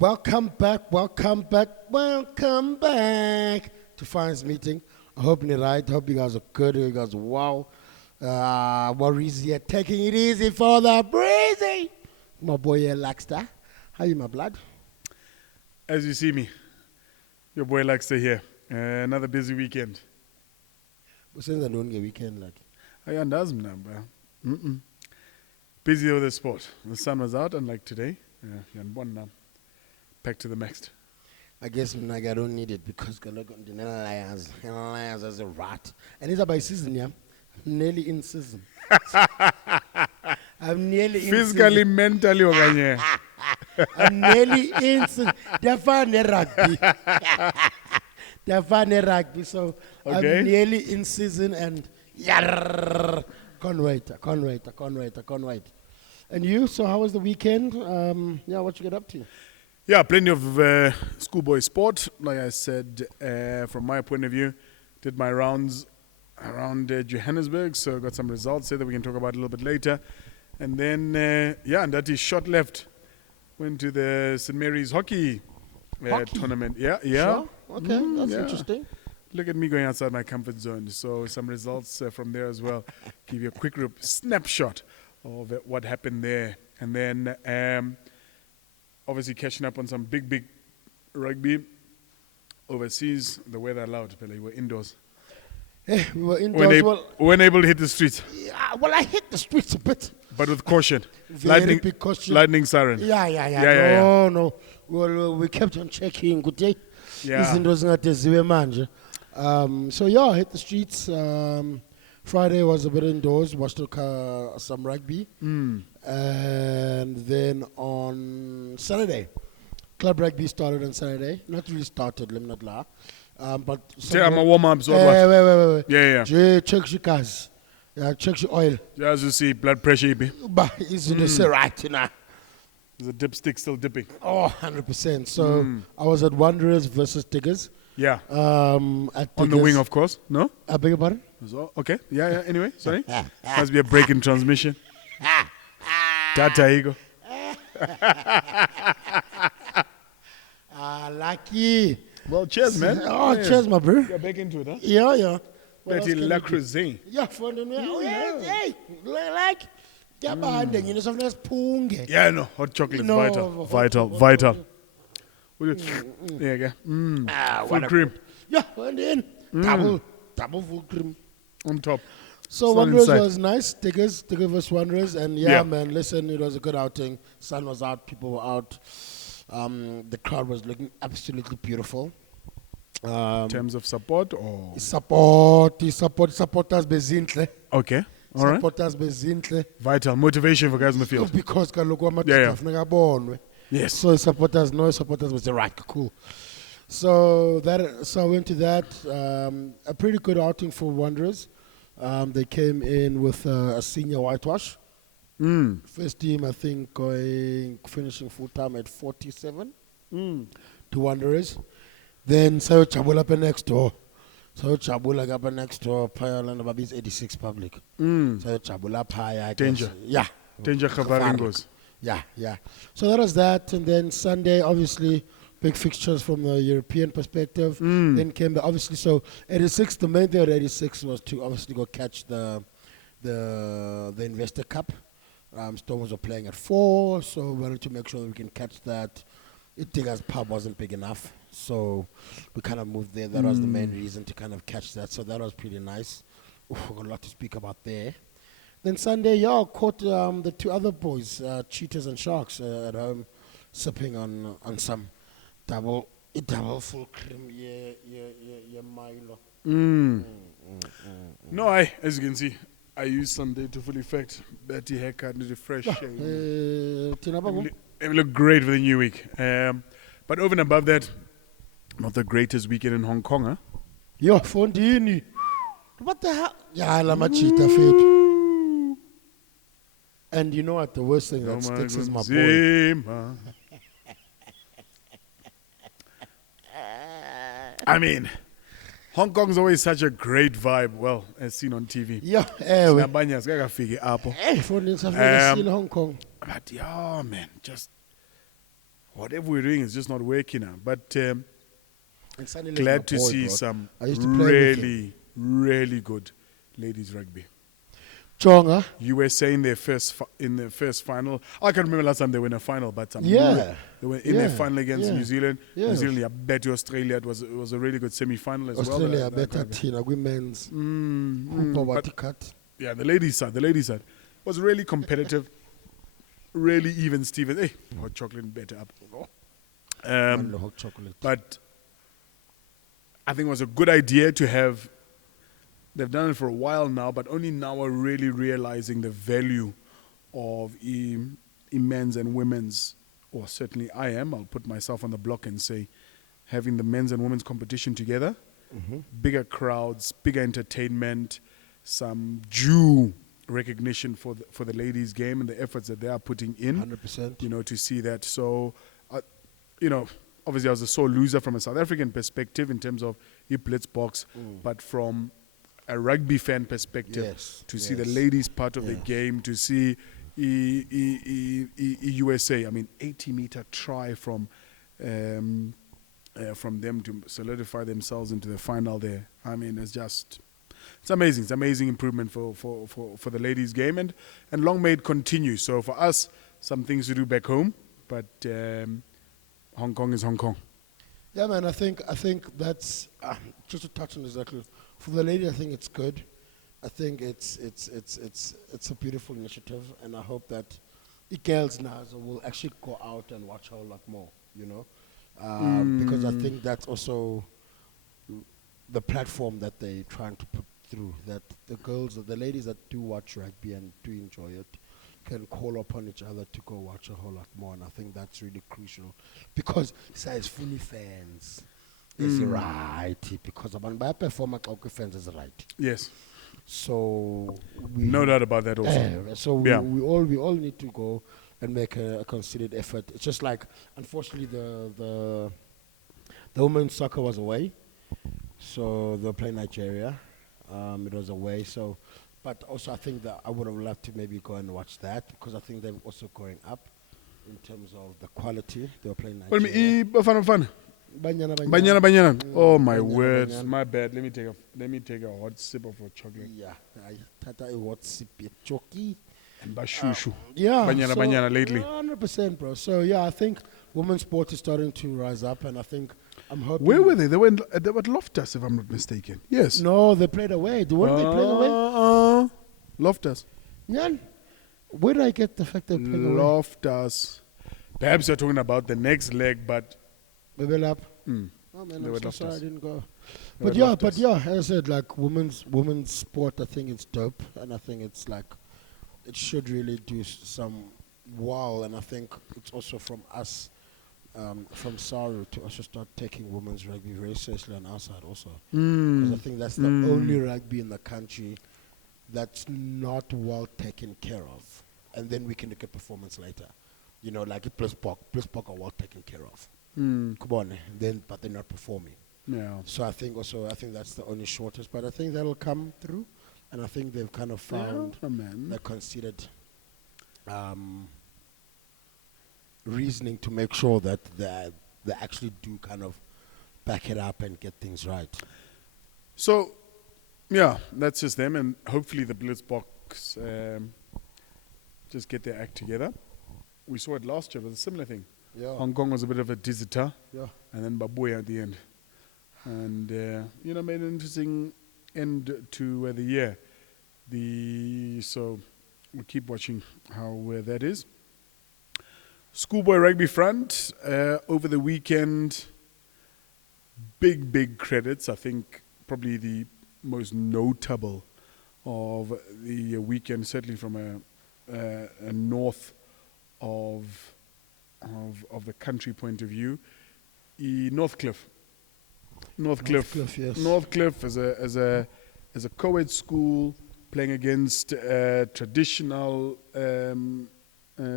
Welcome back to Finance Meeting. I hope you're right. I hope you guys are good. You guys are wow. Worries here. Taking it easy for the breezy. My boy Laxter. How you, my blood? As you see me, your boy Laxter here. Another busy weekend. What's in the weekend like? I understand number. Busy with the sport. The sun was out, unlike today. You're born now. Back to the next. I guess I don't need it because I'm liars as a rat. And it's about season, yeah. I'm nearly in season. I'm nearly in Physically, season. mentally, or I'm nearly in season. They're fun rugby. They're fun rugby. So Okay. I'm nearly in season and yarr, can't wait. And you? So how was the weekend? What you get up to? Yeah, plenty of schoolboy sport. Like I said, from my point of view, did my rounds around Johannesburg, so got some results there that we can talk about a little bit later. And then, and that is shot left. Went to the St. Mary's hockey tournament. Yeah. Sure? Okay, that's interesting. Look at me going outside my comfort zone. So some results from there as well. Give you a quick snapshot of what happened there. And then obviously catching up on some big rugby overseas. The weather allowed, but we were indoors. We were indoors. Weren't able to hit the streets. Yeah, I hit the streets a bit. But with caution. Very big caution. Lightning siren. Yeah. No. Well, we kept on checking. Good day. Yeah. So hit the streets. Friday was a bit indoors. Watched some rugby. And then on Saturday, club rugby started on Saturday. Not really started, let me not lie. But I'm a warm-up. Wait. Yeah. Check your gas. Check your oil. As you see, blood pressure. But is it right now? Is the dipstick still dipping? Oh, 100%. So I was at Wanderers versus Diggers. Yeah. At Diggers. On the wing, of course. No? I beg your pardon? So, okay. Yeah. Anyway, sorry. Must be a break in transmission. Data ego. Lucky. Well, cheers, man. Oh, cheers, my bro. You're back into it, huh? Yeah. Betty La Creuset. Yeah, for them. Hey, like, Yeah, no, hot chocolate is vital. Yeah. Full cream. Yeah, and then double full cream On top. So Sun Wanderers inside. was nice. Diggers versus Wanderers, and man, listen, it was a good outing. Sun was out, people were out. The crowd was looking absolutely beautiful. In terms of support or supporters bezinhle. okay, all right. Supporters bezinhle. Vital motivation for guys in the field. Because kaloku Yeah. amadoda bonwe. Yes. So supporters was right, cool. So I went to that. A pretty good outing for Wanderers. They came in with a senior whitewash. First team, I think, finishing full time at 47 to Wanderers. Then Sayo Chabula up next door. Paya Babi's 86 public. Sayo Chabula Paya. Danger. Yeah. Danger Khavaringos. Yeah. So that was that. And then Sunday, obviously, big fixtures from the European perspective. Then came obviously, so 86, the main thing at 86 was to obviously go catch the Investec Cup. Stormers were playing at 4, so we wanted to make sure that we can catch that. Itiga's pub wasn't big enough, so we kind of moved there. That was the main reason to kind of catch that, so that was pretty nice. We've got a lot to speak about there. Then Sunday, caught the two other boys, Cheetahs and Sharks, at home, sipping on some double full cream, Milo. No, as you can see, I used Sunday to full effect. Betty haircut and the fresh shave. It look great for the new week. But over and above that, not the greatest weekend in Hong Kong, huh? Yo, Fondini. What the hell? Yeah, Lama Cheetah fed. And you know what? The worst thing that sticks is my boy. I mean, Hong Kong's always such a great vibe, well, as seen on TV. Yeah, Sinabanya sikakafiki apho. for instance, I've never seen Hong Kong. But yeah, man, just whatever we're doing is just not working now. But And Sunny Lee's my glad to boy, see bro. some I used to play with him. really, really good ladies rugby. Chonga. USA in their first final. I can't remember last time they were in a final, but Yeah. they were in their final against yeah. New Zealand. Yeah. New Zealand, I bet you Australia. It was a really good semi-final as Australia well. better Tina women's Hooper but what cut. yeah, the ladies side was really competitive, really even. Steven, hey, hot chocolate better up. And the hot chocolate. But I think it was a good idea to have. They've done it for a while now, but only now are really realizing the value of men's and women's, or certainly I am. I'll put myself on the block and say, having the men's and women's competition together, bigger crowds, bigger entertainment, some due recognition for the ladies' game and the efforts that they are putting in. 100%. You know, to see that. So, obviously I was a sore loser from a South African perspective in terms of Blitzbox, but from a rugby fan perspective, to see the ladies part of the game, to see USA, 80-meter try from them to solidify themselves into the final there. It's amazing. It's amazing improvement for the ladies game, and long may it continue. So for us, some things to do back home, but Hong Kong is Hong Kong. Yeah, man. I think that's just to touch on exactly for the lady. I think it's good. I think it's a beautiful initiative, and I hope that the girls now will actually go out and watch a whole lot more. You know, because I think that's also the platform that they're trying to put through. That the ladies that do watch rugby and do enjoy it, can call upon each other to go watch a whole lot more, and I think that's really crucial because size fully fans is right because abantu bayaperforma xa ukwi fans is right. Yes. So no doubt about that also. So we all need to go and make a considered effort. It's just like unfortunately the women's soccer was away, so they'll play Nigeria. It was away, so. But also, I think that I would have loved to maybe go and watch that because I think they're also going up in terms of the quality. They were playing Nigeria. Banyana. Oh my word, my bad. Let me take a hot sip of hot chocolate. Yeah, I tata a hot sip choki. And bashushu. Yeah, Banyana lately. 100%, bro. So yeah, I think women's sport is starting to rise up, and I think I'm hoping. Where were they? They were at Loftus, if I'm not mistaken. Yes. No, they played away. Weren't they playing away? Loftus. Nyan, where did I get the fact they played away? Loftus. Perhaps you're talking about the next leg, but. Bebelap. Oh man, I'm so sorry I didn't go. But Loftus. yeah, as I said, like women's sport, I think it's dope, and I think it's like it should really do some wow, and I think it's also from us. From Saru to also start taking women's rugby very seriously on our side also. Because I think that's the only rugby in the country that's not well taken care of. And then we can look at performance later. You know, like Blitzbock are well taken care of. Come on, but they're not performing. Yeah. So I think that's the only shortage. But I think that'll come through. And I think they've kind of found the considered reasoning to make sure that they actually do kind of back it up and get things right. So, yeah, that's just them, and hopefully the Blitzboks just get their act together. We saw it last year, it was a similar thing. Yeah. Hong Kong was a bit of a visitor, and then Babuya at the end. And, made an interesting end to the year. So we'll keep watching how that is. Schoolboy rugby front, over the weekend, big credits. I think probably the most notable of the weekend, certainly from a north of the country point of view. Northcliffe, yes. Northcliffe as a co-ed school playing against traditional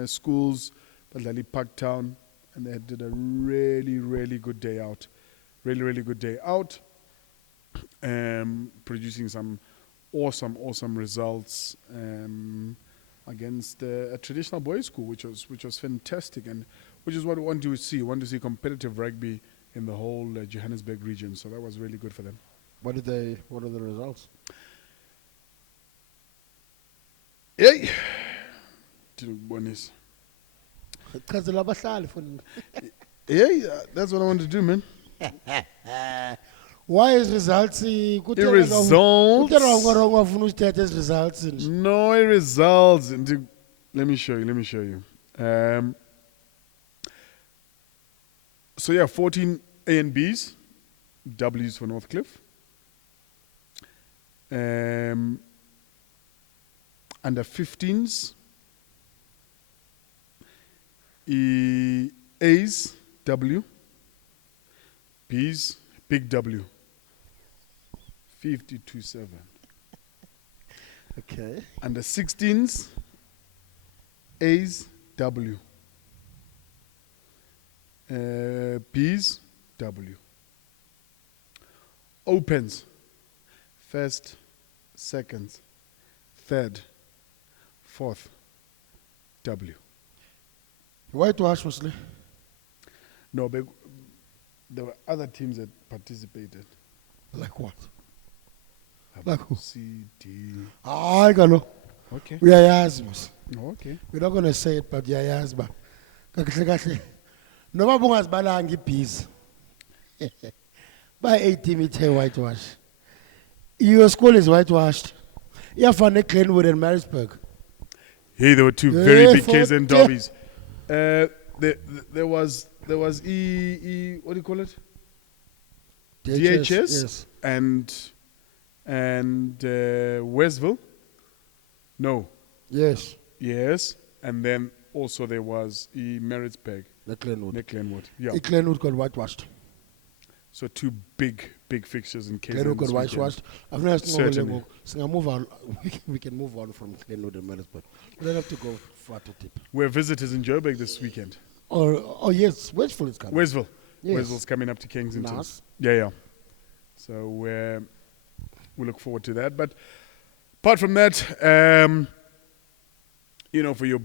schools. Badlali Parktown, and they did a really good day out. Really good day out. Producing some awesome results against a traditional boys' school, which was fantastic. And which is what we want to see. We want to see competitive rugby in the whole Johannesburg region. So that was really good for them. What are the results? Hey, bonus. Yeah, that's what I want to do, man. Why is results? Results. Results. No results. Let me show you. So yeah, 14 A and Bs, Ws for Northcliffe. Under 15s, A's, W, B's, big W, 52-7. Okay. Under 16s, A's, W, B's, W. Opens, first, second, third, fourth, W. Whitewash mostly. No, but there were other teams that participated. Like what? Like who? C, D. I don't know. Okay. We are Yazmas. Okay. We're not going to say it, but we are Yazma. No bungas balangi peas. By 80 meter whitewash. Your school is whitewashed. You have a Glenwood and Marisburg. Hey, there were two very big KZN derbies. There was what do you call it? DHS yes. and Westville. No. Yes. Yes, and then also there was Maritzburg. The Glenwood. Glenwood. Yeah. Glenwood got whitewashed. So two big fixtures in KZN. Glenwood got this weekend. whitewashed. I've never Certainly. so move on. We can move on from Glenwood and Marisburg. We don't have to go far to tip. We're visitors in Joburg this weekend. Oh yes, Westville is coming. Westville. Yes. Westville's coming up to Kensington. Nice. Yeah. So we look forward to that. But apart from that, some of your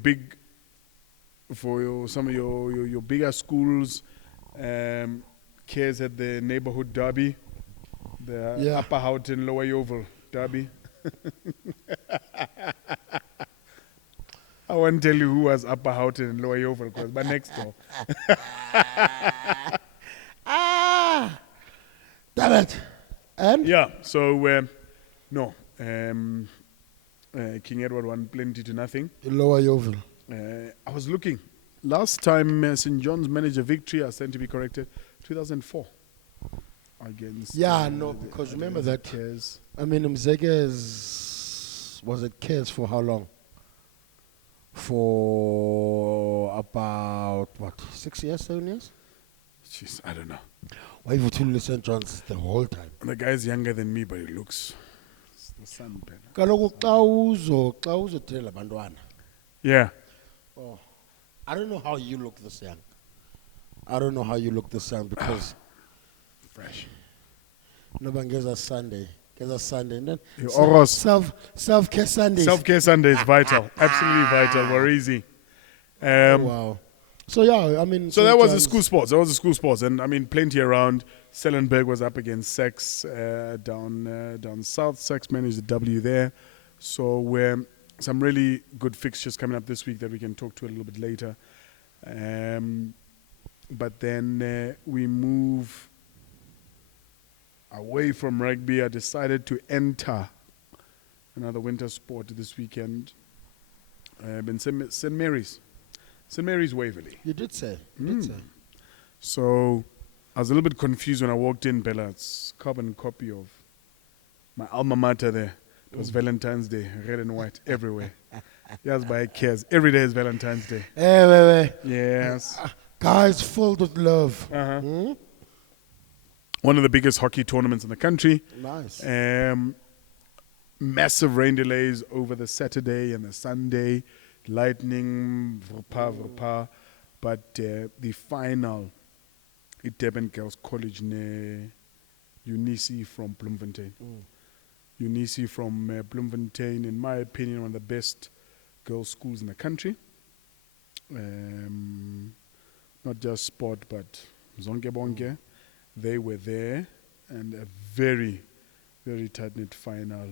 bigger schools, cares at the neighborhood derby, the Upper Houghton, Lower Yeovil derby. I won't tell you who was Upper Houghton and Lower Yeovil, because but next door. Damn it. And? Yeah, so King Edward won plenty to nothing. Lower Yeovil. I was looking. Last time St. John's managed a victory, I stand to be corrected, 2004. Against. Yeah, no, because remember that. Cares. I mean, Mzeke was at Cares for how long? For about, 6 years, 7 years? Jeez, I don't know. Why have you tuned St. John's the whole time? The guy's younger than me, but he looks. It's the sun, Ben. Yeah. Oh, I don't know how you look this young. I don't know how you look this young because fresh. No one gives us Sunday. Gives us Sunday. And then self-care Sunday. Self-care Sunday is vital. Absolutely vital. We're easy. Wow. So yeah, I mean. So that was the school sports. And I mean, plenty around. Stellenberg was up against Sex down south. Sex managed the W there. So we're some really good fixtures coming up this week that we can talk to a little bit later. But then we move away from rugby. I decided to enter another winter sport this weekend. St. Mary's Waverley. You did say. So I was a little bit confused when I walked in, Bella. It's carbon copy of my alma mater there. It was Valentine's Day, red and white, everywhere. Yes, by cares. Every day is Valentine's Day. Hey. Yes. Guys filled with love. Uh-huh. One of the biggest hockey tournaments in the country. Nice. Massive rain delays over the Saturday and the Sunday. Lightning, vrpa. But the final, Durban Girls College, Eunice from Bloemfontein. Eunice from Bloemfontein, in my opinion, one of the best girls' schools in the country. not just sport, but zonke bonke. They were there, and a very, very tight-knit final.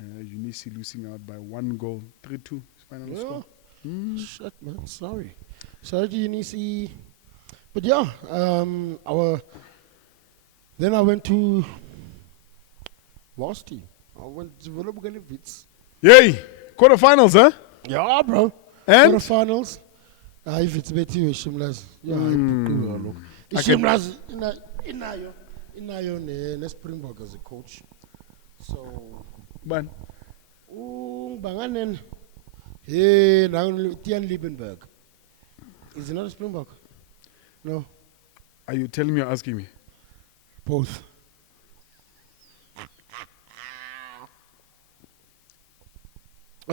Unisi losing out by 1 goal, 3-2 final score. Shit, man. Sorry to Unisi. But yeah, then I went to Varsity. I went to Vits. Yay! Quarterfinals, huh? Yeah, bro. And? Quarterfinals. If it's better, Shimlas. Yeah, look. Shimlas inayo ne Springbok as a coach. So, Ban. Banganen. Hey, now Tian Liebenberg. Is it not a Springbok? No. Are you telling me or asking me? Both.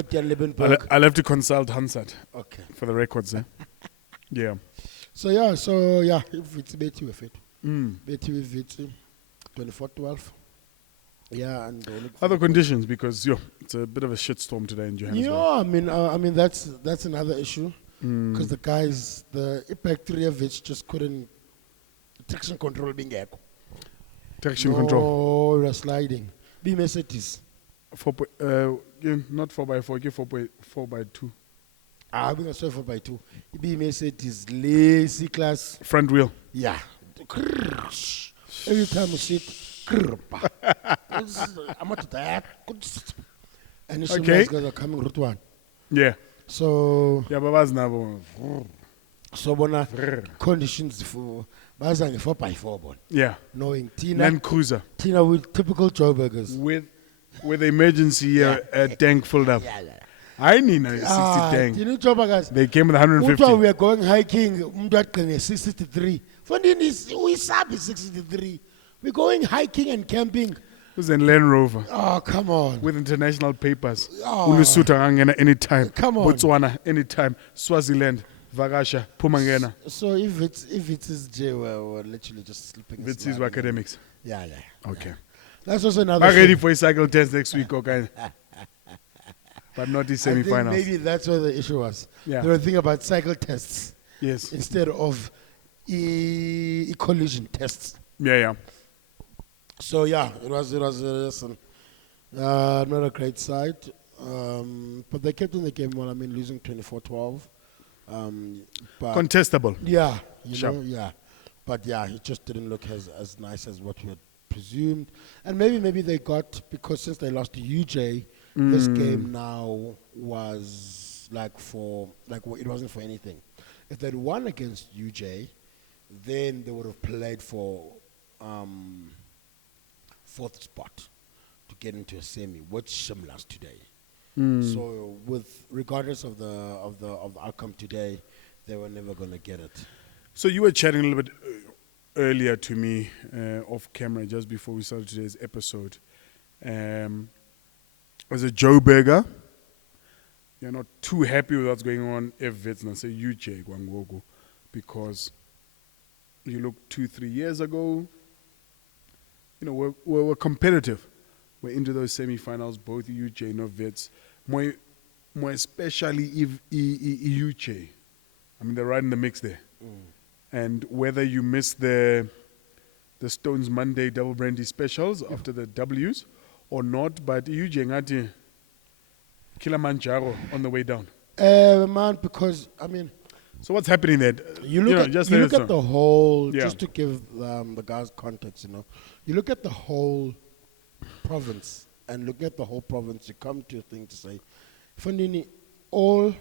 Tian Liebenberg. I'll have to consult Hansat Okay. for the records, eh? Yeah. So yeah, if it's better with it. Mm. Better with it. 24-12. Yeah, and Other conditions, because it's a bit of a shitstorm today in Johannesburg. Yeah, I mean that's another issue because the guys, the EPCR just couldn't traction control being echo. Traction control. Oh, we're sliding. Be messages. Not 4x4, 4x2. We can say 4x2. Be messages lazy class. Front wheel. Yeah. Every time we sit. I'm not that. And the guys are coming route 1. Yeah. So Yeah, but what's now? bona conditions for bazange 4x4 bon. Yeah. Knowing Tina Land Cruiser. Tina with typical Joburgers. With the emergency tank filled up. Yeah. I need a 60 tank. Tina Joburgers. They came with 150. We are going hiking. Umdwat 63. Fundin we sabi 63. We're going hiking and camping. Who's in Land Rover? Oh, come on. With international papers. Oh. Ulusutangana anytime. Come on. Botswana anytime. Swaziland, Vagasha, Pumangena. So if it is J, we're literally just sleeping. This is academics. Yeah. Okay. That's also another. I'm ready for a cycle test next week, okay? But not the I think semi-finals. maybe that's where the issue was. Yeah. They were thinking about cycle tests. Yes. Instead of collision tests. Yeah. So yeah, it was not a great sight. But they kept in the game well. I mean, losing 24-12. But Contestable. yeah, Sure. yeah. But yeah, it just didn't look as nice as what we had presumed. And maybe they got, because since they lost to UJ, this game now was it wasn't for anything. If they'd won against UJ, then they would have played for fourth spot to get into a semi, which Shimla's today. So regardless of the outcome today, they were never going to get it. So you were chatting a little bit earlier to me off camera just before we started today's episode. As a Joe Berger, you're not too happy with what's going on if it's not say UJ Gwangogo, because you look 2-3 years ago, we're competitive. We're into those semi-finals, both UJ and Vets. More especially if UJ. I mean, they're right in the mix there. And whether you miss the Stones Monday double brandy specials after the W's or not, but UJ ngati Kilimanjaro on the way down. Man, because I mean, so what's happening there? You look at the whole. Just to give the guys context, you look at the whole province, and looking at the whole province, you come to a thing to say, Fandini, all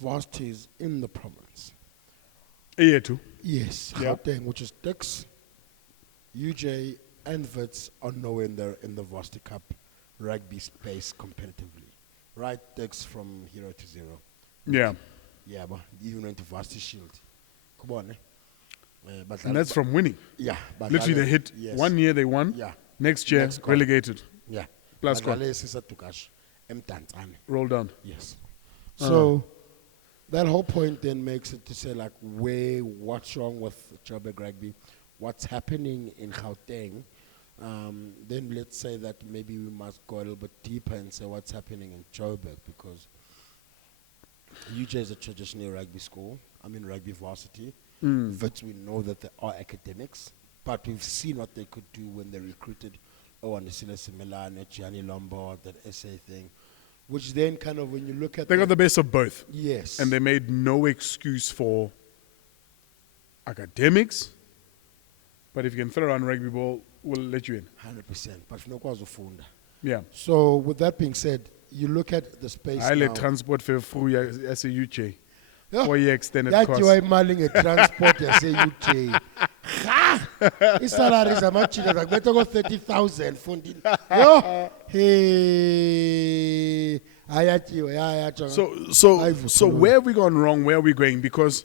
varsities in the province. A2. Yes, Gauteng, which is Dix, UJ, and Wits are nowhere in the Varsity Cup rugby space competitively. Right, Dix from 0 to 0. Yeah. Yeah, but even went to Varsity Shield. Come on, but and that's from winning. Yeah. But literally they hit 1 year they won. Yeah. Next year relegated. Yeah. Plus squad. Roll down. Yes. So that whole point then makes it to say like, what's wrong with Joburg rugby? What's happening in Gauteng? Then let's say that maybe we must go a little bit deeper and say what's happening in Joburg, because UJ is a traditional rugby school. I mean rugby varsity. But we know that they are academics, but we've seen what they could do when they recruited Anisile Milan, Gianni Lombard, that SA thing, which then kind of, when you look at They got the best of both. yes. And they made no excuse for academics. But if you can throw around rugby ball, we'll let you in. 100%. But finokwazi ufunda. Yeah. So with that being said, you look at the space I now. let transport for free as a UJ. Yeah. 4 year extended That course. you are mailing a transport as a UJ. His salary is a much like better go 30,000 funding. Yo, hey, So where have we gone wrong? Where are we going? Because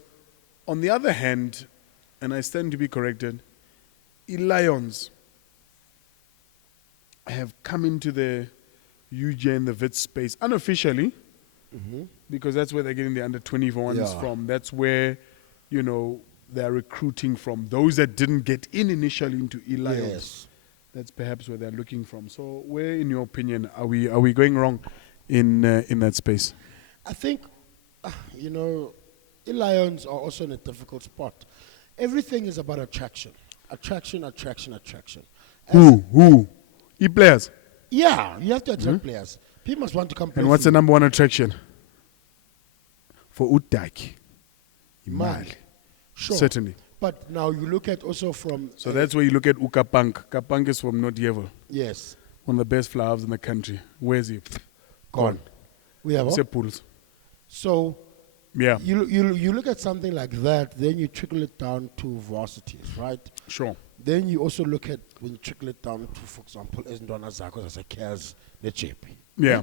on the other hand, and I stand to be corrected, Lions have come into the UJ and the VIT space unofficially, because that's where they're getting the under 21s Yeah. from. That's where, they're recruiting from. Those that didn't get in initially into Lions. Yes. That's perhaps where they're looking from. So where, in your opinion, are we going wrong in that space? I think, the Lions are also in a difficult spot. Everything is about attraction. Attraction. Who? E-players. Yeah, you have to attract players. People must want to come play. And what's for the you. number one attraction? For Utaki. Imali. Sure. Certainly. But now you look at also from... So that's where you look at Ukapunk. Kapunk is from North Yevo. Yes. One of the best flowers in the country. Where's he? Gone. We have... Seppuls. So... Yeah. You look at something like that, then you trickle it down to varsities, right? Sure. Then you also look at, when you trickle it down to, for example, Ezindwana Zakos as a Cares, Nechepi. Yeah.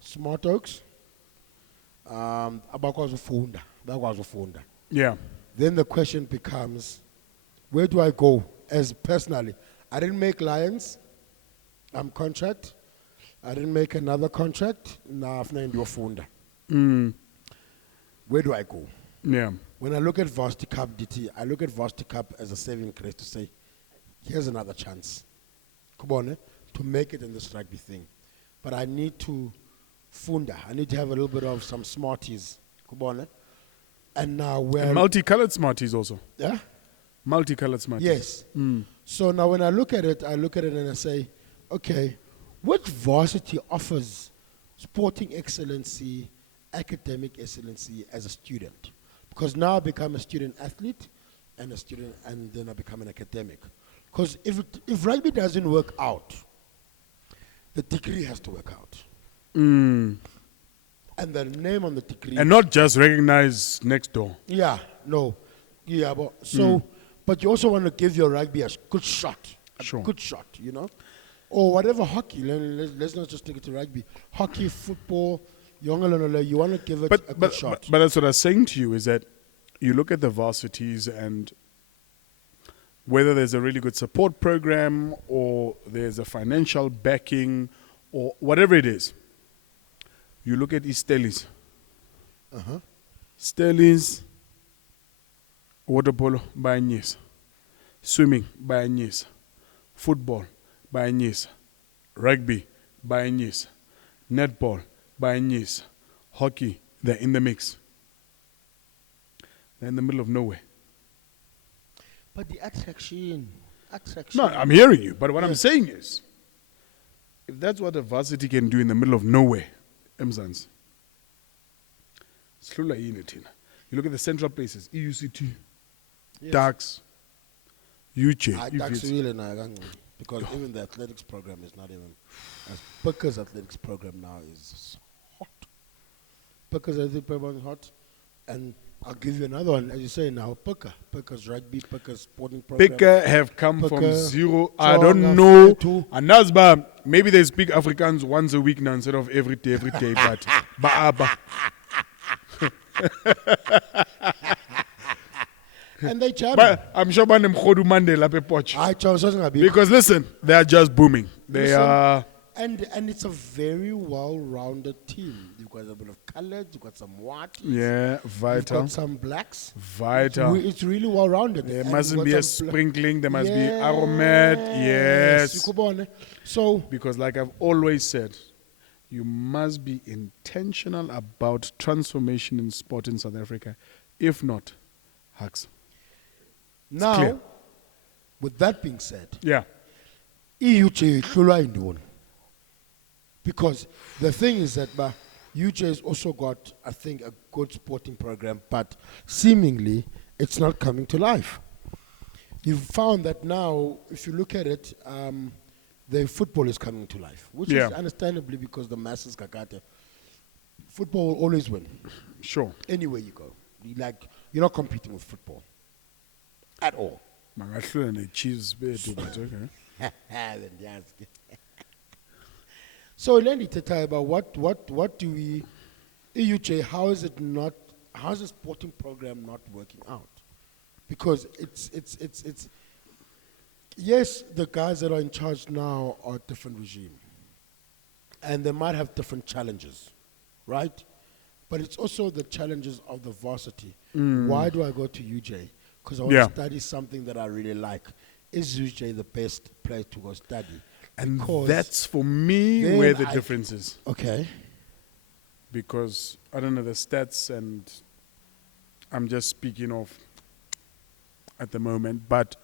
Smart Oaks, abakwazi ufunda. Yeah. Then the question becomes, where do I go as personally? I didn't make Lions, contract. I didn't make another contract. Now I've named Funda. Where do I go? Yeah. When I look at Varsity Cup DT, I look at Varsity Cup as a saving grace to say, here's another chance, Kubone, to make it in this rugby thing. But I need to funda. I need to have a little bit of some smarties, Kubone. And now And multicolored smarties also. Yeah? Multicolored smarties. Yes. So now when I look at it and I say, okay, which varsity offers sporting excellency, academic excellency as a student? Because now I become a student athlete and a student, and then I become an academic. Because if rugby doesn't work out, the degree has to work out. And the name on the degree. And not just recognized next door. Yeah, no. Yeah, but so, but you also want to give your rugby a good shot. Sure. Good shot, Or whatever, hockey. Let's not just take it to rugby. Hockey, football, you want to give it a good shot. But that's what I was saying to you, is that you look at the varsities and whether there's a really good support program or there's a financial backing or whatever it is, you look at Stellies. Stellies, water polo, bayanyisa. Swimming, bayanyisa. Football, bayanyisa. Rugby, bayanyisa. Netball, bayanyisa. Hockey, they're in the mix. They're in the middle of nowhere. But the attraction. No, I'm hearing you. But what I'm saying is, if that's what a varsity can do in the middle of nowhere, Mzansi, you look at the central places, EUCT, Ducks, UJ. Ducks really not, because even the athletics program is not even as Picker's athletics program now is hot. Picker's athletics program is hot, and I'll give you another one, as you say now, Picker's rugby, Picker's sporting program. Picker have come from Picker, zero. I don't Tonga, know. Futu. And Nazba, maybe they speak Afrikaans once a week now instead of every day, but Baaba. And they champion. But I'm sure Bandem Khodu Mandela pe poch. Because listen, they are just booming. They are. And it's a very well-rounded team. You've got a bit of colors, you've got some white. Yeah, vital. You've got some blacks. Vital. It's really well-rounded. There mustn't be a sprinkling. There must be aromat. Yes. So, because like I've always said, you must be intentional about transformation in sport in South Africa. If not, hacks. clear. Now, with that being said, Yeah. EUJ hlulwa yintoni? Because the thing is that UJ has also got, I think, a good sporting program, but seemingly it's not coming to life. You've found that now, if you look at it, the football is coming to life, which Yeah. is understandably because the masses kakate. Football will always win, Sure. anywhere you go. You're not competing with football at all. Mangahlula ne-Chiefs bethu, but okay. Then ndiyazi. So Lendi Teta, about what do we EUJ, how is the sporting program not working out? Because it's yes, the guys that are in charge now are a different regime. And they might have different challenges, right? But it's also the challenges of the varsity. Why do I go to UJ? Because I want to study something that I really like. Is UJ the best place to go study? And Because that's for me then where the difference is. Okay. Because I don't know the stats, and I'm just speaking of at the moment, but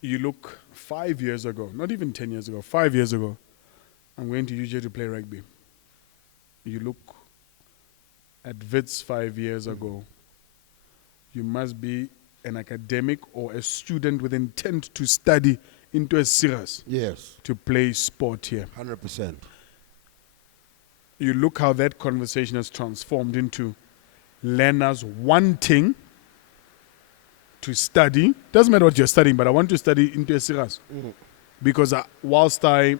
you look 5 years ago, not even 10 years ago, 5 years ago, I'm going to UJ to play rugby. You look at Wits 5 years ago, you must be an academic or a student with intent to study into a serious Yes. to play sport here. 100%. You look how that conversation has transformed into learners wanting to study. Doesn't matter what you're studying, but I want to study into a serious. Because whilst I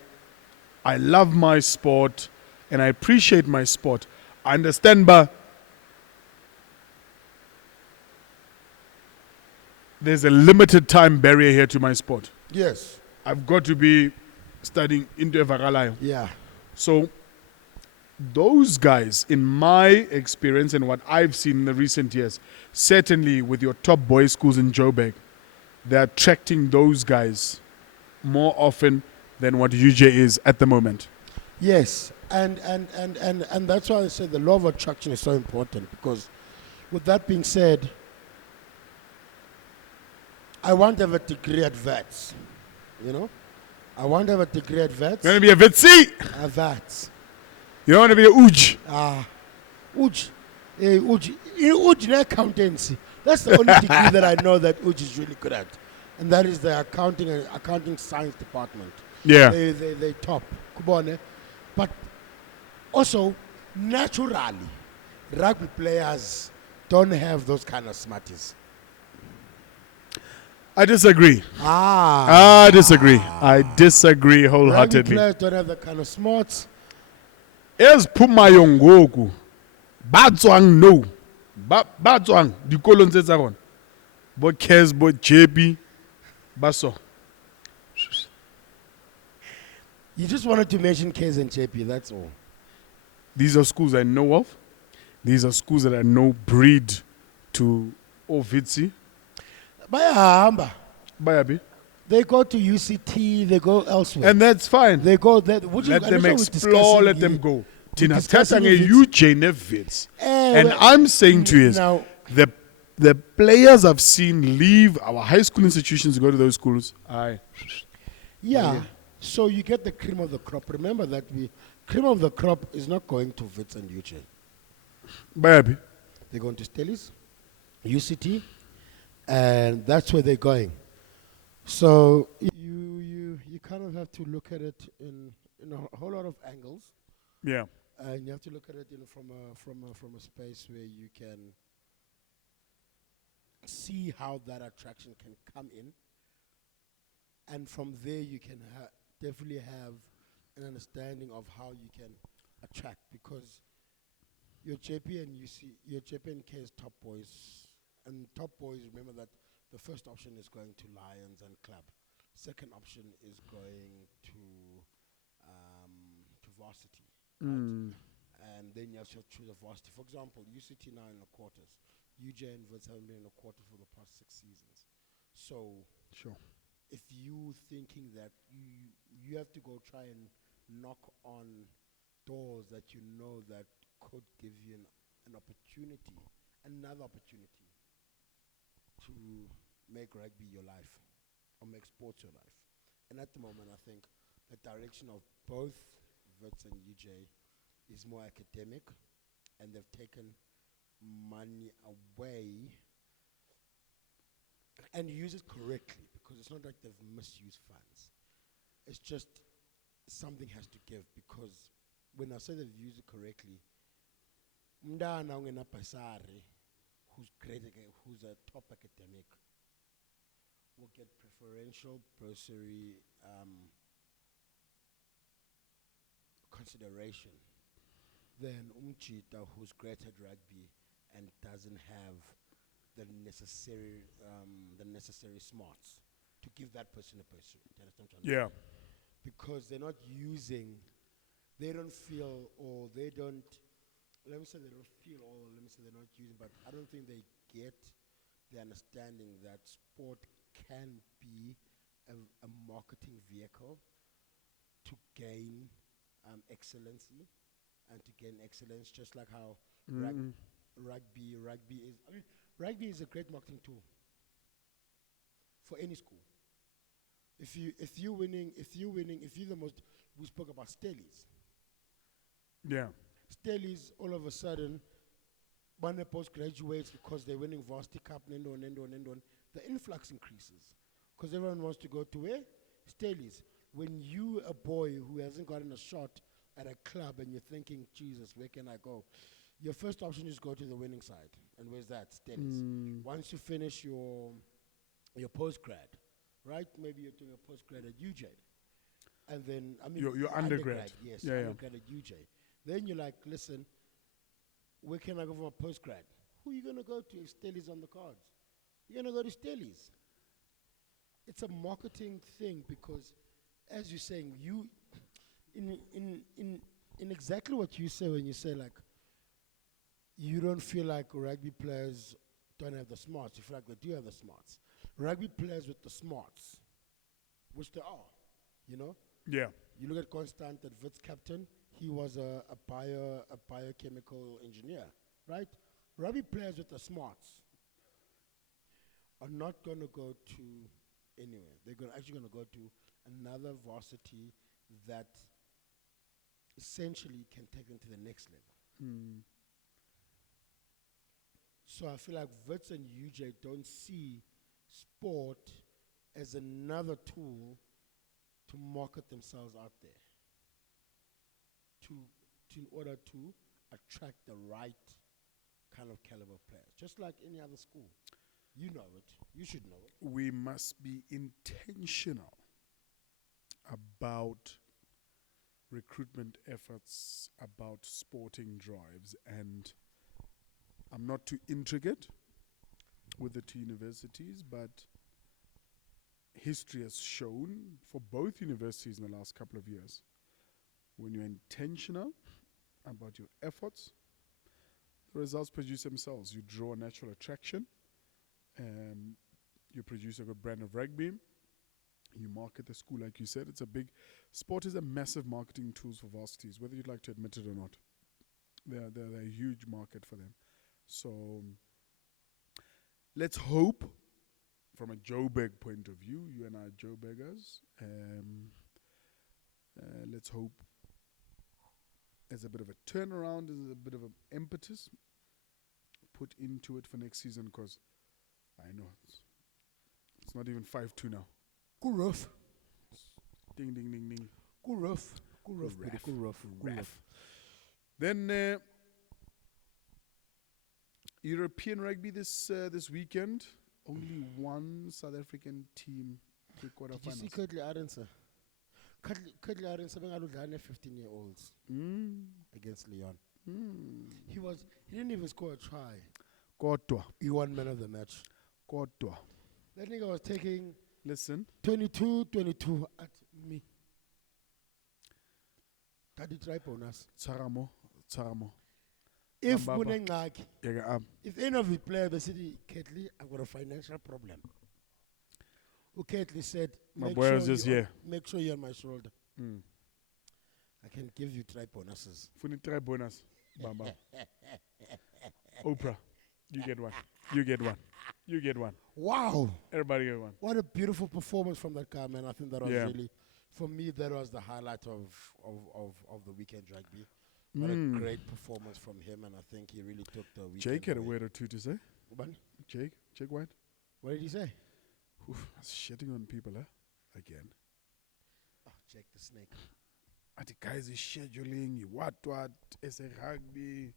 love my sport and I appreciate my sport, I understand, but there's a limited time barrier here to my sport. Yes. I've got to be studying into a Varalayo. Yeah. So those guys, in my experience and what I've seen in the recent years, certainly with your top boys schools in Joburg, they're attracting those guys more often than what UJ is at the moment. Yes. And that's why I say the law of attraction is so important, because with that being said, I want to have a degree at VETS, you know? I want to have a degree at VETS. You want to be a Vitsi? At VETS. You don't want to be a Uj? Uj. Uj in accountancy. That's the only degree that I know that Uj is really good at. And that is the accounting science department. Yeah. They top. Kubone. But also, naturally, rugby players don't have those kind of smarties. I disagree. I disagree. I disagree Rugby wholeheartedly. players don't have that kind of smarts. Eziphumayo ngoku batswang no batswang dikolong tse tsa rona bo Kes bo JP baso. You just wanted to mention K's and JP, that's all. These are schools I know of. These are schools that I know breed to Ovitsi. Bayahamba. Bayabi. They go to UCT, they go elsewhere. And that's fine. They go there. Let them explore, let them go. Tina discussing Tatang if UJ Nevits. And I'm saying to you is now, the players I've seen leave our high school institutions to go to those schools. yeah. So you get the cream of the crop. Remember that cream of the crop is not going to Wits and UJ. Bayabi. They're going to Stellies, UCT, and that's where they're going. So you kind of have to look at it in a whole lot of angles. Yeah. And you have to look at it from a space where you can see how that attraction can come in, and from there you can definitely have an understanding of how you can attract, because your JP and your JP and K's top boys, and top boys, remember that the first option is going to Lions and Club. Second option is going to Varsity. Right? And then you have to choose a Varsity. For example, UCT now in the quarters. UJ and Wits haven't been in the quarter for the past 6 seasons. So Sure. if you thinking that you have to go try and knock on doors that you know that could give you an opportunity, another opportunity, to make rugby your life or make sports your life. And at the moment, I think the direction of both Wits and UJ is more academic, and they've taken money away and use it correctly, because it's not like they've misused funds. It's just something has to give, because when I say they've used it correctly, Mdana ungena Basari, who's a top academic, will get preferential bursary consideration than Umchita, who's great at rugby and doesn't have the necessary smarts to give that person a bursary. Do you understand what I'm trying to say? Because they're not using, they don't feel, or they don't, let me say they don't feel, or let me say they're not using, but I don't think they get the understanding that sport can be a marketing vehicle to gain excellency, and to gain excellence, just like how rugby is. I mean, rugby is a great marketing tool for any school. If you're the most, we spoke about Stellies. Yeah. Stellies, all of a sudden, when they postgraduates because they're winning Varsity Cup, the influx increases. Because everyone wants to go to where? Stellies. When you, a boy who hasn't gotten a shot at a club and you're thinking, Jesus, where can I go? Your first option is go to the winning side. And where's that? Stellies. Once you finish your postgrad, right? Maybe you're doing a postgrad at UJ. And then, I mean, your undergrad. Yes, Yeah, undergrad at UJ. Then you're like, listen, where can I go for a postgrad? Who are you going to go to if Stellies on the cards? You're going to go to Stellies. It's a marketing thing, because, as you're saying, you, in exactly what you say when you say, like, you don't feel like rugby players don't have the smarts. You feel like they do have the smarts. Rugby players with the smarts, which they are, you know? Yeah. You look at Constant, that Wits captain, he was a biochemical engineer, right? Rugby players with the smarts are not going to go to anywhere. They're actually going to go to another varsity that essentially can take them to the next level. So I feel like Wits and UJ don't see sport as another tool to market themselves out there, in order to attract the right kind of caliber players, just like any other school. You know it. You should know it. We must be intentional about recruitment efforts, about sporting drives, and I'm not too intricate with the two universities, but history has shown for both universities in the last couple of years, when you're intentional about your efforts, the results produce themselves. You draw a natural attraction, you produce a good brand of rugby, you market the school like you said. It's a big, sport is a massive marketing tool for varsities, whether you'd like to admit it or not. They're a huge market for them. So let's hope, from a Joburg point of view, you and I are Joburgers, let's hope there's a bit of a turnaround, there's a bit of an impetus put into it for next season, because I know it's not even 5-2 now. Good rough. Ding, ding, ding, ding. Good rough. Good rough. Good rough. Good rough. Then European rugby this weekend. Only one South African team take quarterfinals. Did you see Curtly Arendse? Curtly Arendse being 15-year-olds against Leon. He didn't even score a try. Kodwa. He won man of the match. Kodwa. That nigga was taking 22 at me. That try bonus. Tsaramo. If if any of the players the city Ketley, I've got a financial problem. Who Ketley said, my boy was just here. Make sure you're on my shoulder. I can give you try bonuses. Funny try bonus. Bamba. Oprah. You get one. You get one. Wow. Everybody get one. What a beautiful performance from that guy, man. I think that was Yeah. really, for me, that was the highlight of the weekend rugby. What a great performance from him, and I think he really took the weekend Jake had a away. word or two to say. What? Jake White. What did he say? Oof, I was shitting on people, again. Oh, Jake the Snake. The guys is scheduling, what, SA rugby.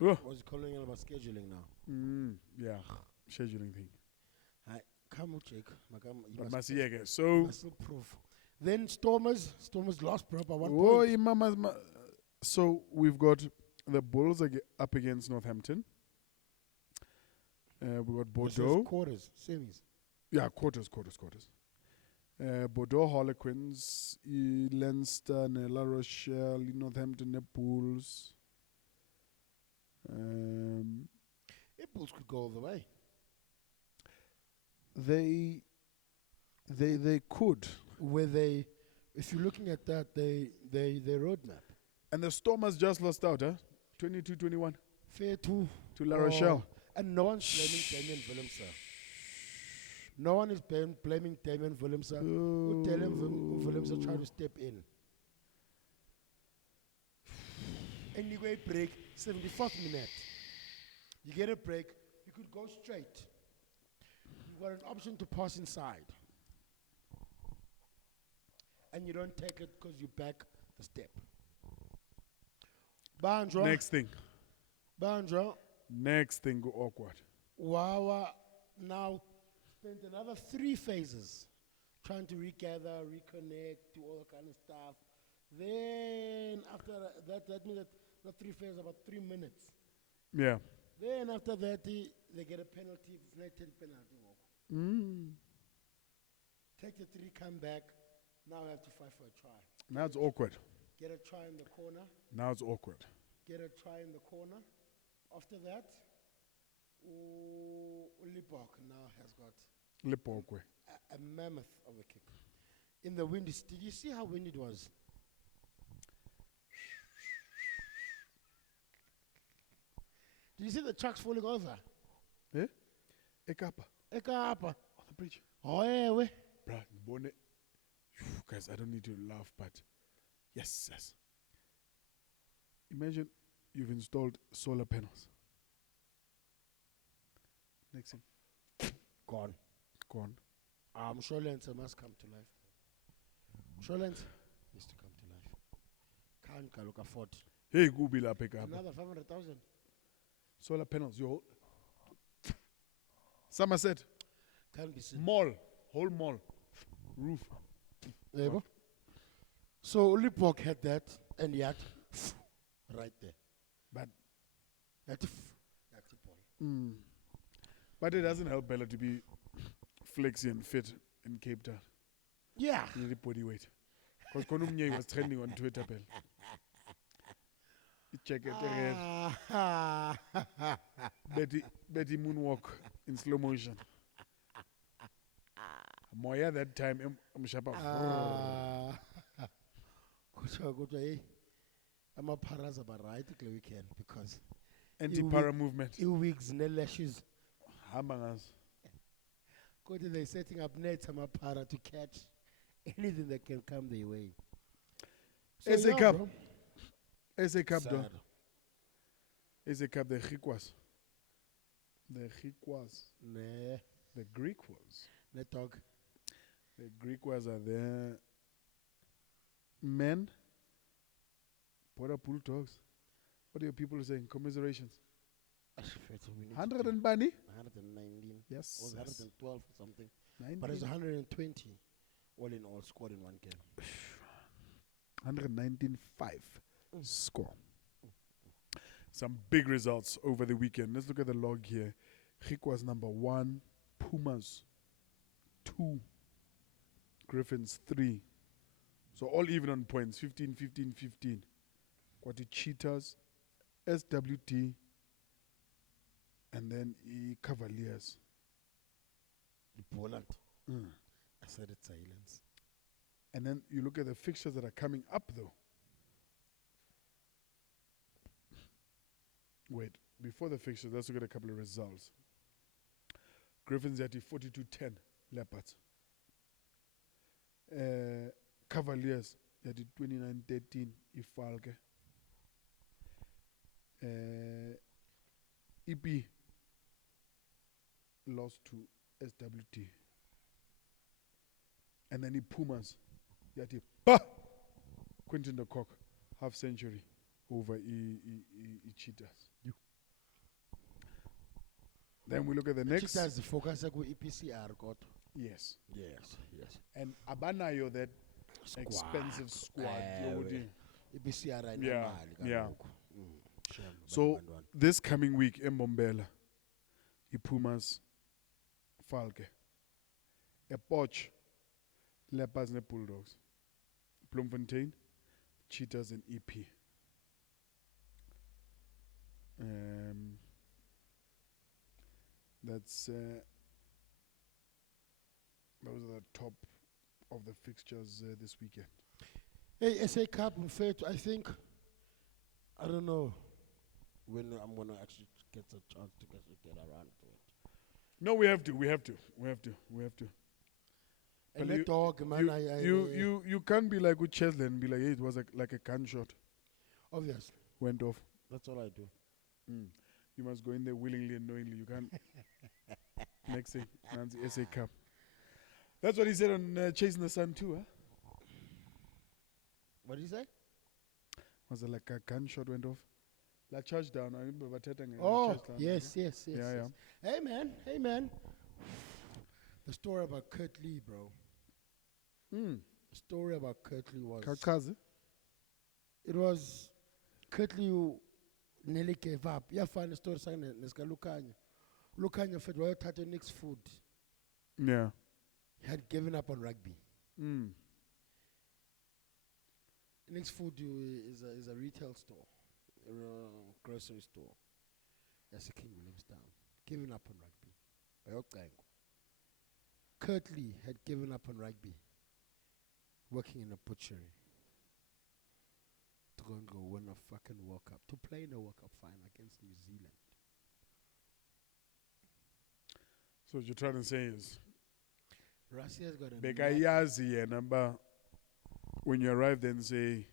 Oh. Was he calling about scheduling now? Yeah, scheduling thing. Come on, Jake. But Masiyeke, so. Must still prove. Then Stormers lost, bro, by 1 Oh, point. so we've got the Bulls up against Northampton. We've got This is Bordeaux. quarters, semis. Yeah, quarters. Bordeaux Harlequins, Leinster, La Rochelle, Northampton, the Bulls. Bulls could go all the way. They could. If you're looking at that, they roadmap. And the Stormers just lost out, 22-21 Fair to La Rochelle. And no one's blaming Damien Willemse. No one is blaming Damien Willemse. Who tell him Willemse try to step in. And you get a break, 74th minute. You get a break, you could go straight. You've got an option to pass inside. And you don't take it because you back the step. Banjo. Next thing. Next thing go awkward. Wawa now spent another 3 phases trying to regather, reconnect, do all that kind of stuff. Then after that means that not 3 phases, about 3 minutes. Yeah. Then after that, they get a penalty. It's not a penalty. Take the 3, come back. Now we have to fight for a try. Now it's awkward. Get a try in the corner. Now it's awkward. Get a try in the corner. After that, Lipok now has got a mammoth of a kick. In the wind, did you see how windy it was? Did you see the trucks falling over? Eh? Ekapa. Ekapa. On the bridge. Oh, yeah, we. Bruh, guys, I don't need to laugh, but yes. Imagine you've installed solar panels. Next thing. Gone. Shorelands must come to life. Shorelands needs to come to life. Can't look afford. Hey, go be la pick up. Another 500,000. Solar panels, yo. Somerset. Can't be seen. Mall. Whole mall. Roof. Yeah, so Lipok had that, and he had right there. But that's the ball. But it doesn't help Bella to be flexy and fit in Cape Town. Yeah. You need body weight. Because Konumnye was trending on Twitter, Bella. Check it again. Betty moonwalk in slow motion. Moya that time, I'm sharp. I'm a parazaba right the weekend because anti-para movement. Wigs, no lashes. Hamangas. They're setting up nets, I'm a para to catch anything that can come their way. So SA Cup. SA Cup, though. SA Cup, the Griquas. The Greek was. The dog. The Greek was are there. Men. Pora Bulldogs. What are your people saying? Commiserations. 100 and Bunny? 119. Yes. Or 112 or something. 19. But it's 120 all in all scored in one game. 119.5 score. Some big results over the weekend. Let's look at the log here. Griek was number 1. Pumas 2. Griffins 3. So all even on points. 15, 15, 15. Kwati Cheetahs, SWT, and then Cavaliers. The Poland. I said it's silence. And then you look at the fixtures that are coming up, though. Wait, before the fixtures, let's look at a couple of results. Griffins yathi 42-10 Leopards. Cavaliers yathi 29-13 iFalke. EP lost to SWT. And then Pumas yathi Quinton de Kock half century over Cheetahs. Then we look at the next. Cheetahs focus on EPCR got. Yes. Yes. And Abanayo, that expensive squad. EPCR Yeah. So this coming week in Mbombela, Pumas, Falke, a Poch, Leopards and Bulldogs, Bloemfontein, Cheetahs and EP. That's those are the top of the fixtures this weekend. Hey, SA Cup, in fact, I think, I don't know when I'm going to actually get a chance to get around to it. No, we have to. And the dog, man, you can't be like with Chesley and be like, hey, it was like a gunshot. Obviously. Went off. That's all I do. You must go in there willingly and knowingly. You can't. Next thing, Nancy SA Cup. That's what he said on Chasing the Sun too, huh? What did he say? Was it like a gunshot went off? Like charge down. I remember Oh, yes. Yeah. Hey, man. The story about Kurt Lee, bro. The story about Kurt Lee was... Kakazi? It was Kurt Lee who nearly gave up. Yeah, find the story saying let's go Lukanya fed Royal Tato Nick's food. Yeah. He had given up on rugby. Nick's Food is a retail store, a grocery store. That's a King Williamstown. Giving up on rugby. Kurt Lee had given up on rugby, working in a butchery, to go and win a fucking World Cup, to play in a World Cup final against New Zealand. So what you're trying to say is, Russia's got a Bekayazi number. When you arrive there and say,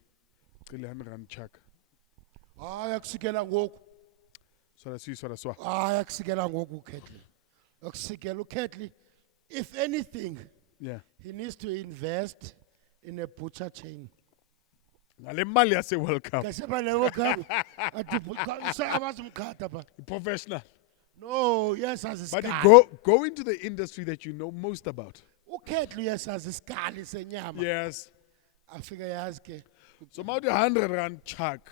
"Rand chuck." Yaksikela ngoku. Swa. Yaksikela ngoku Ketley. Yaksikela Ketley. If anything, yeah, he needs to invest in a butcher chain. Ngale mali yase World Cup. Professional. No, yes, as a But go into the industry that you know most about. Ketley, yes, as a skali senyama. Yes. I figure yaske. So about the 100 rand chuck.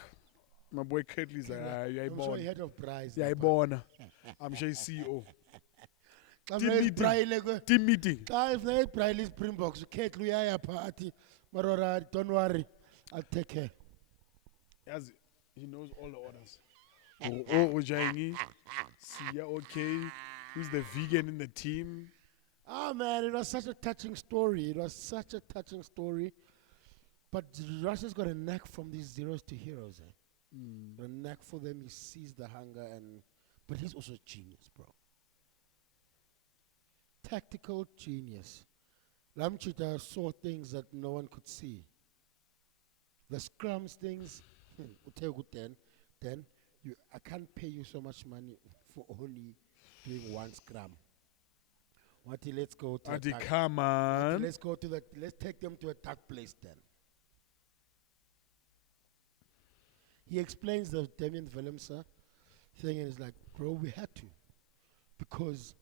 My boy Ketley's like, I'm sure he head of prize. Yeah, I'm sure he's CEO. Team meeting. If they price is Springboks, Ketley ya party. Marora, don't worry. I'll take care. Yes, he knows all the orders. Ojangi, Sia, okay. Who's the vegan in the team? Oh man, it was such a touching story. But Russia's got a knack from these zeros to heroes. A knack for them. He sees the hunger, but he's also a genius, bro. Tactical genius. Lamchita saw things that no one could see. The scrums things. Then I can't pay you so much money for only doing one scrum. Let's go to come on. Let's take them to a dark place then. He explains the Damien Willemse thing and he's like, bro, we had to. Because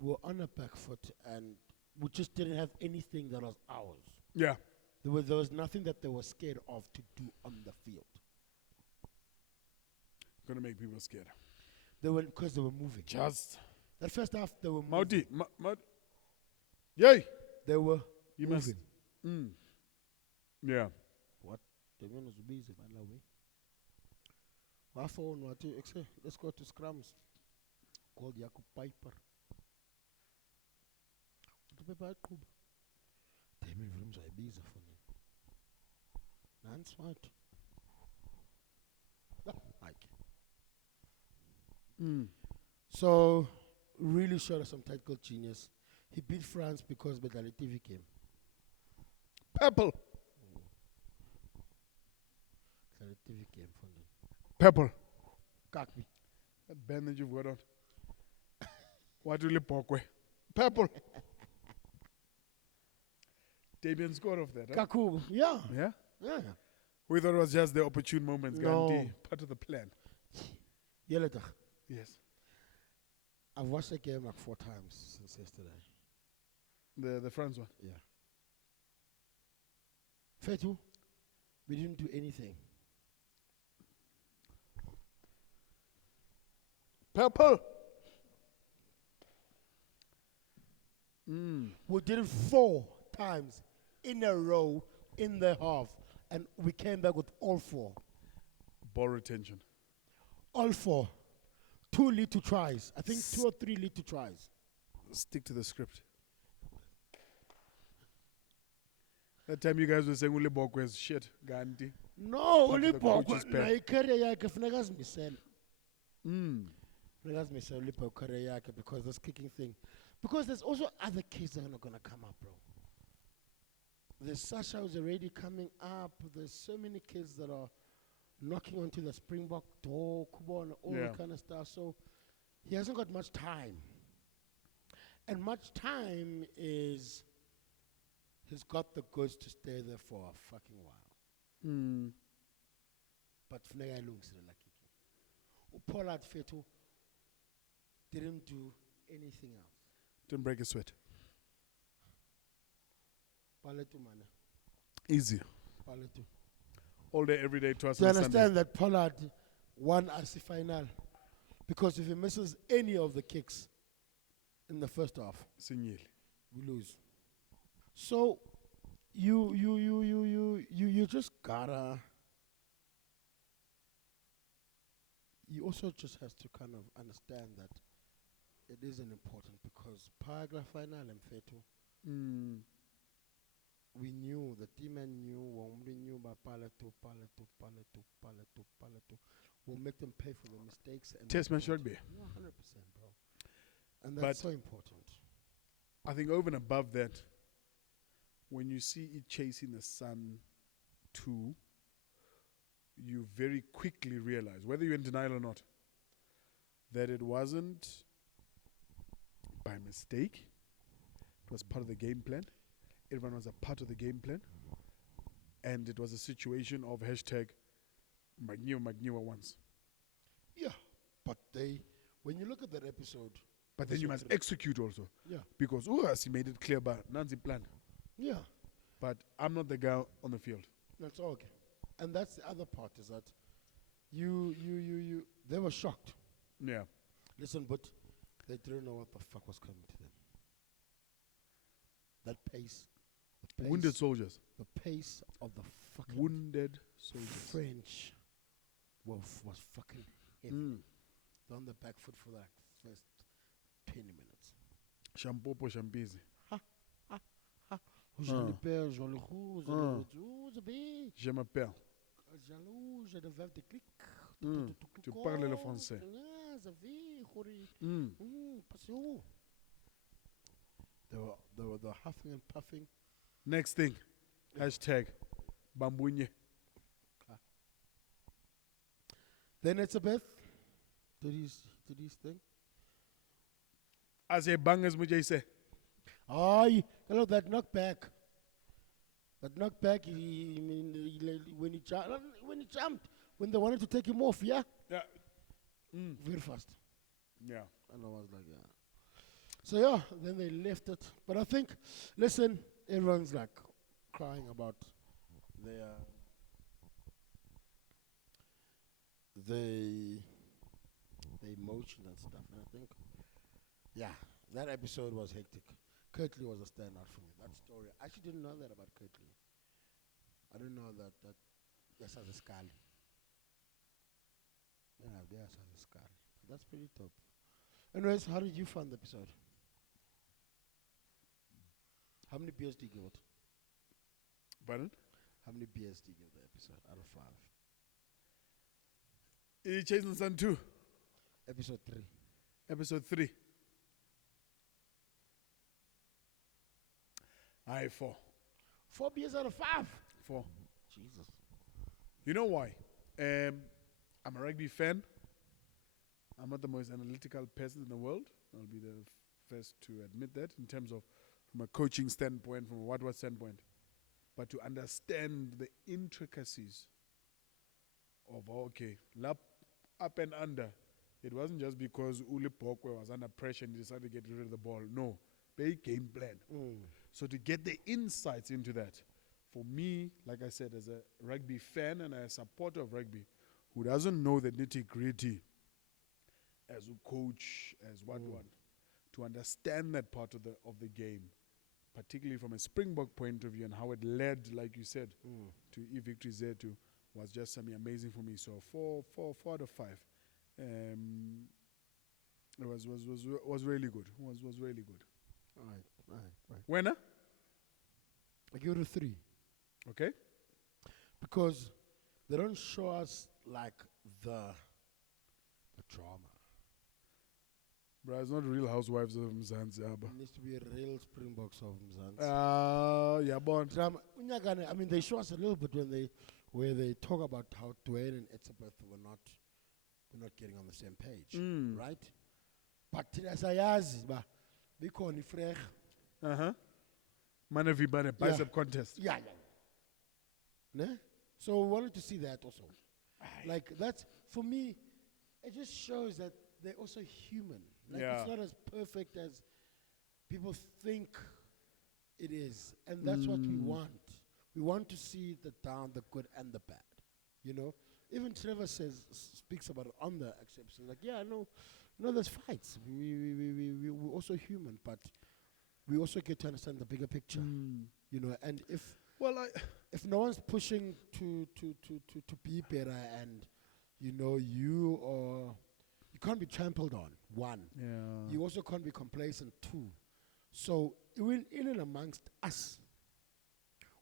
we were on a back foot and we just didn't have anything that was ours. Yeah. There was nothing that they were scared of to do on the field. Gonna make people scared. Because they were moving. Just. That first half, they were moving. Yay! They were you moving. Yeah. What? Damien was busy, by the way. My phone, let's go to scrums. Called Jacob Piper. Damien Willemse was busy for me. That's what. Mike. So, really showed us some tactical genius. He beat France because Bedali TV came. Purple. Bedali TV came for them. Purple. Kakbi. That band that you've got on. What will you pokwe? Purple. Damien scored off that, huh? Kaku. Yeah. Yeah? Yeah. We thought it was just the opportune moments, No. Gandhi. Part of the plan. Yeleta. Yes. I've watched the game like 4 times since yesterday. The France one. Yeah. Fetu, we didn't do anything. Purple. We did it 4 times in a row in the half, and we came back with all 4. Ball retention. All 4. 2 lead to tries. I think 2 or 3 lead to tries. Stick to the script. That time you guys were saying Uli Bokwe's shit, Gandhi. No, Part only of the coach's Bokwe. pen. Na ikere yake funeka zimisele. Mm. Funeka zimisele uli Bokwe yake because this kicking thing. Because there's also other kids that are not gonna come up, bro. There's Sasha who's already coming up. There's so many kids that are knocking onto the Springbok door, Kubo, and all that kind of stuff. So he hasn't got much time. And much time is he's got the goods to stay there for a fucking while. Mm. But funeka ilungisile la kicking. Pollard Fetu didn't do anything else. Didn't break a sweat. Paletu mana. Easy. Paletu. All day, every day, twice Do you on a Sunday. understand that Pollard won RC final? Because if he misses any of the kicks in the first half, Signal. we lose. So you just gotta. You also just has to kind of understand that it isn't important because paragraph final and Fetu, Mm. we knew, the team knew, we knew about Paletu. We'll make them pay for the mistakes. And Test match rugby. Yeah, 100%, bro. And that's so important. I think over and above that, when you see it chasing the sun too, you very quickly realize, whether you're in denial or not, that it wasn't by mistake. It was part of the game plan. Everyone was a part of the game plan. And it was a situation of hashtag Magniwa once. Yeah, but when you look at that episode. But then you must episode execute also. Yeah. Because he made it clear, but Nancy plan. Yeah, But I'm not the guy on the field. that's all okay. And that's the other part is that they were shocked. Yeah. Listen, but they didn't know what the fuck was coming to them. That pace, the pace, Wounded soldiers. the pace of the fucking Wounded soldiers. French was fucking heavy. They're on the back foot for like first 20 minutes. Shampopo Shampizi. Je perds, je le rouge, je vais. Je m'appelle. Jaloux, je devais te clic. Tu parles le français. They were huffing and puffing. Next thing. Hashtag Bambunye. Then it's a Beth. Did his thing? As a bangers mujay say. Aye, hello, that knockback. That knockback, when he jumped, when they wanted to take him off, yeah? Yeah. Very fast. Yeah. And I was like, yeah. So yeah, then they left it. But I think, listen, everyone's like crying about their emotions and stuff. And I think, yeah, that episode was hectic. Kirtley was a standout for me. That story, I actually didn't know that about Kirtley. I didn't know that yes, as a Scali. Yeah, yes, as a Scali. But that's pretty dope. Anyways, how did you find the episode? How many beers do you give it? Pardon? How many beers do you give the episode out of 5? Chasing Sun 2. Episode 3. Episode 3. Aye, 4. 4 beers out of 5. 4. Jesus. You know why? I'm a rugby fan. I'm not the most analytical person in the world. I'll be the first to admit that in terms of from a coaching standpoint, from a what standpoint. But to understand the intricacies of, okay, up and under, it wasn't just because Uli Pokwe was under pressure and he decided to get rid of the ball. No, big game plan. So to get the insights into that, for me, like I said, as a rugby fan and a supporter of rugby, who doesn't know the nitty-gritty as a coach, as what, to understand that part of the game, particularly from a Springbok point of view and how it led, like you said, to E-Victory Z2, was just something amazing for me. So 4 out of 5. It was really good. Was really good. All right. Winner? I give it a 3. Okay. Because they don't show us like the drama. Bro, it's not Real Housewives of Mzansi. It needs to be a real Springboks of Mzansi. Yeah, bon. Drama. I mean, they show us a little bit where they talk about how Dwayne and Etzebeth were not getting on the same page, right? But sayazi ba bikhona ifreg. Manavi bicep contest. Yeah. Ne? So we wanted to see that also. Like that's for me, it just shows that they're also human. Like it's not as perfect as people think it is. And that's what we want. We want to see the down, the good and the bad. You know? Even Trevor speaks about it on the exception. Like, yeah, no, there's fights. We're also human, but we also get to understand the bigger picture. You know, and if no one's pushing to be better, and you can't be trampled on. 1, you also can't be complacent. 2, so in and amongst us,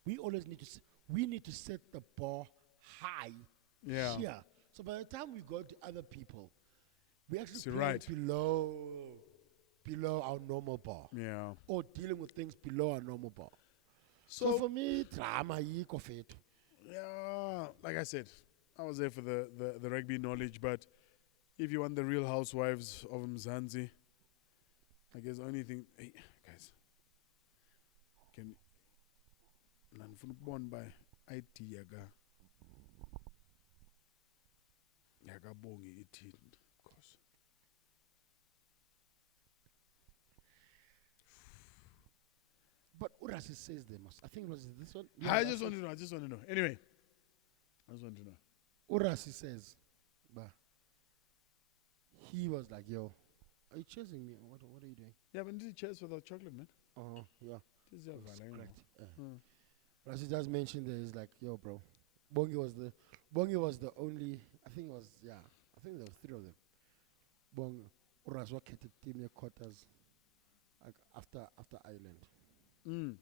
we always need to set the bar high. Here. So by the time we go to other people, we actually play below our normal bar. Yeah. Or dealing with things below our normal bar. So for me, drama yiko fethu. Yeah, like I said, I was there for the rugby knowledge, but if you want the Real Housewives of Mzansi, I guess the only thing, hey guys, can born by IT yaga bongi it, of course. But Urasi says they must. I think it was this one. I just want to know. Anyway, I just want to know. Urasi says, but he was like, yo, are you chasing me? What are you doing? Yeah, but did you chase without chocolate, man? Yeah. This is correct. Rasi does mention there is like, yo, bro. Bongi was the only, I think there was 3 of them. Bongi, Urasi was kept team quarters like after Ireland.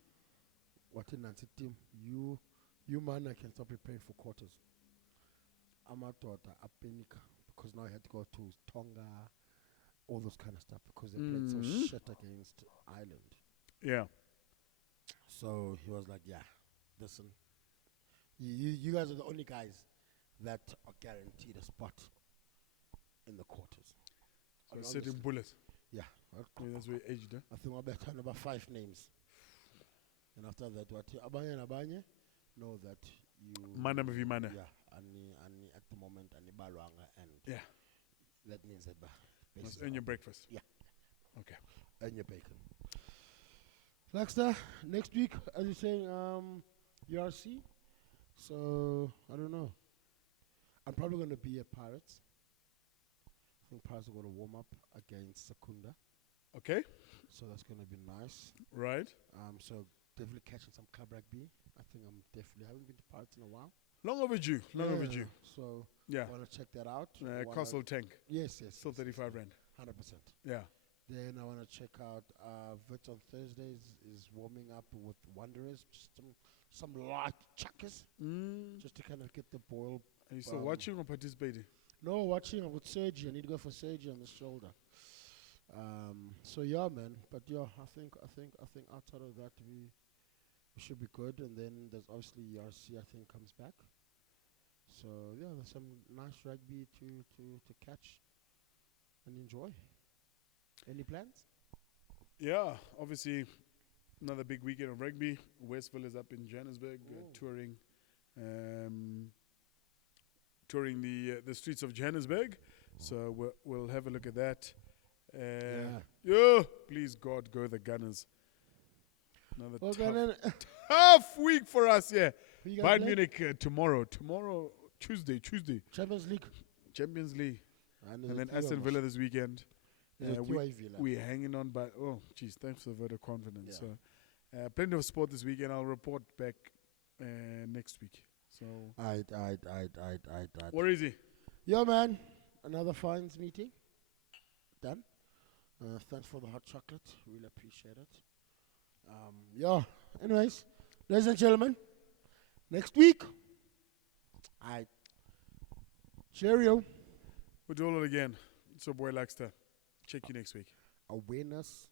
What in Nancy team? You man, I can start preparing for quarters. Amatota, Apenika, because now I had to go to Tonga, all those kind of stuff because they played so shit against Ireland. Yeah. So he was like, yeah, listen, you guys are the only guys that are guaranteed a spot in the quarters. So sitting bullets. Yeah. That's where aged, huh? I think I'll bet on about 5 names. And after that, what Abanye know that you Mana v mana. Yeah, and at the moment and and yeah. That means that must earn your breakfast. Yeah. Okay. Earn your bacon. Flagster, next week, as you're saying, URC. So I don't know. I'm probably gonna be at Pirates. I think Pirates are gonna warm up against Secunda. Okay. So that's gonna be nice. Right. So definitely catching some club rugby. I think I haven't been to Pirates in a while. Long overdue. So yeah. I want to check that out. Castle Tank. Yes. Still 35 rand. 100%. Yeah. Then I want to check out Vits on Thursdays is warming up with Wanderers, just some light chuckers, just to kind of get the boil. Are you still watching or participating? No, watching. I've got surgery. I need to go for surgery on the shoulder. So yeah, man. But yeah, I think outside of that, we should be good. And then there's obviously ERC, I think, comes back. So yeah, there's some nice rugby to catch and enjoy. Any plans? Yeah, obviously another big weekend of rugby. Westville is up in Johannesburg touring. Touring the streets of Johannesburg, so we'll have a look at that. Yeah, please God, go the Gunners. Another tough week for us. Yeah, Bayern Munich tomorrow, Tuesday, Champions League, and then Aston Villa this weekend. We're hanging on, but thanks for the vote of confidence. Yeah. So, plenty of sport this weekend. I'll report back next week. So, where is he? Yeah, man. Another fines meeting. Done. Thanks for the hot chocolate. Really appreciate it. Yeah. Anyways, ladies and gentlemen, next week. Cheerio. We'll do all it again. So, boy Laxter. Check you next week. Awareness